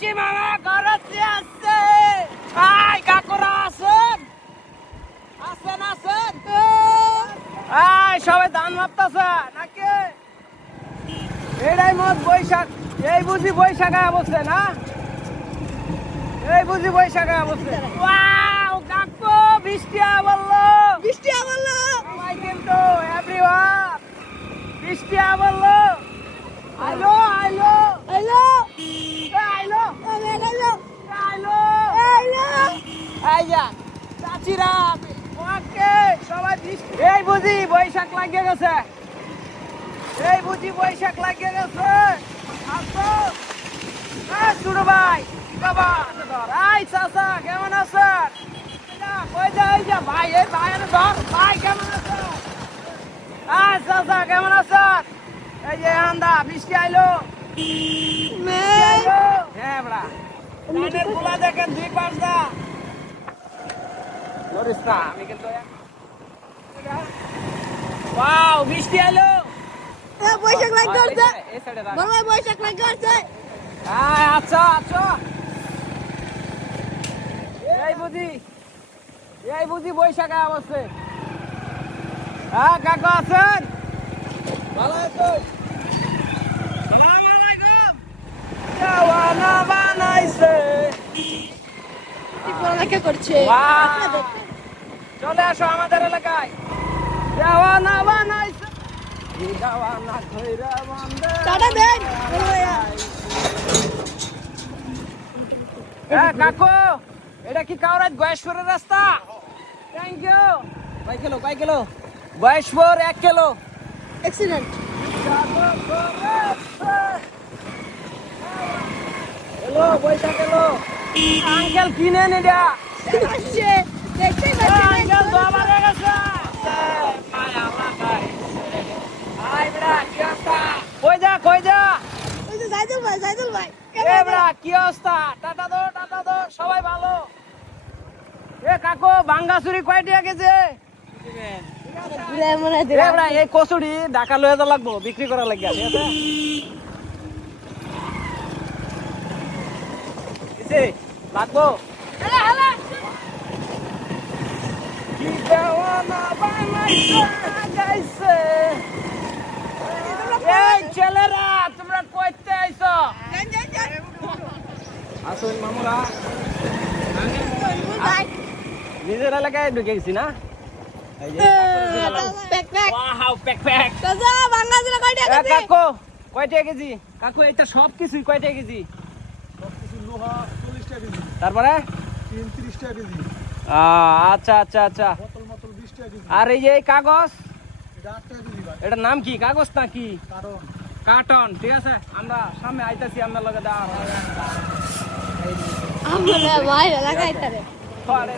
বুঝছি মামা ঘরে আসছে। আই কাকুরা আছেন আছেন আছেন। আই সবাই ধান মাপতাছে নাকি? এটাই মত বৈশাখ। এই বুঝি বৈশাখে বসছে না? এই বুঝি বৈশাখে বসছে। ওয়াও কাকু বৃষ্টি বললো। বৃষ্টি বললো। সবাই কিন্তু এভরিওয়ান বৃষ্টি বললো। আইলো আইলো হ্যালো আইলো হ্যালো আইলো হ্যালো। আইয়া চাচিরা ওকে সবাই বৃষ্টি। এই বুঝি বৈশাখ লাগিয়ে গেছে। এই বুঝি বৈশাখ লাগিয়ে গেছে। আসো ছোট ভাই বাবা আই চাচা কেমন আছেন? কই যা এই যা ভাই এই ভাই ধর ভাই কেমন আছেন? আই চাচা কেমন আছেন? এই যে আন্দা বৃষ্টি আইলো। হ্যাঁ বড়া কানের খোলা দেখেন দুই পাঁচটা ধরিস না আমি কিন্তু ওয়াও বৃষ্টি আইলো। বৈশাখ লাগতে আসছে। এই সাইডে বড় ভাই বৈশাখ লাগতে আসছে। আচ্ছা আচ্ছা এই বুঝি বৈশাখে অবশ্যই। হ্যাঁ কাকু আছেন? ভালো আছেন? সালাম আলাইকুম। দেওয়ানা বানাইছে। পড়ালেখা করছে। বাহ! চলে আসো আমাদের এলাকায়। দেওয়ানা বানাইছে। দেওয়ানা কইরা বান্দে। টাটা দেন বড় ভাইয়া। হ্যাঁ কাকু এটা কি কাউরাজ গয়েশ্বরের রাস্তা? Thank you. কয় কিলো গয়েশ্বর 1 কিলো। এক্সিলেন্ট। হ্যালো বৈশাখ এলো। আঙ্কেল কিনেন এটা। আসছে দেখতেই আঙ্কেল পাচ্ছেন। বাবা রে গেছে। মায়া লাগাই। আই বড়া কি অবস্থা? কই যা ওই যে জাইদুল ভাই এ বড়া কি অবস্থা? টাটা দো সবাই ভালো। এ কাকু বাঙ্গাসুরি কয় টাকা কেজি? ঘুরে মনে এ বড়া এই কচুরি ঢাকা লয়ে যা লাগবো বিক্রি করা লাগিয়া ঠিক আছে? কিসে লাগবো? কি দেওয়ানা বানাইছে গাইছে। এই ছেলেরা তোমরা কইতে আইছো? আসুন মামুরা নিজের এলাকায় ঢুকে গেছি না? এই যে ওয়াও প্যাক দাদা বাংলাদেশে কয় টাকা কেজি? কাকু কয় টাকা কেজি? কাকু এটা সব কিছুই কয় টাকা কেজি? লোহা 40 টাকা কেজি, তারপরে 30 টাকা কেজি, আচ্ছা আচ্ছা আচ্ছা। বোতল 20 টাকা কেজি, আর এই যে এই কাগজ এটা 8 টাকা কেজি ভাই। এটার নাম কি? কাগজ না কি কারণ কার্টন? ঠিক আছে আমরা সামনে আইতাছি আমরা লগে দেওয়া আমরা ভাই লাগাইতারে। হবে।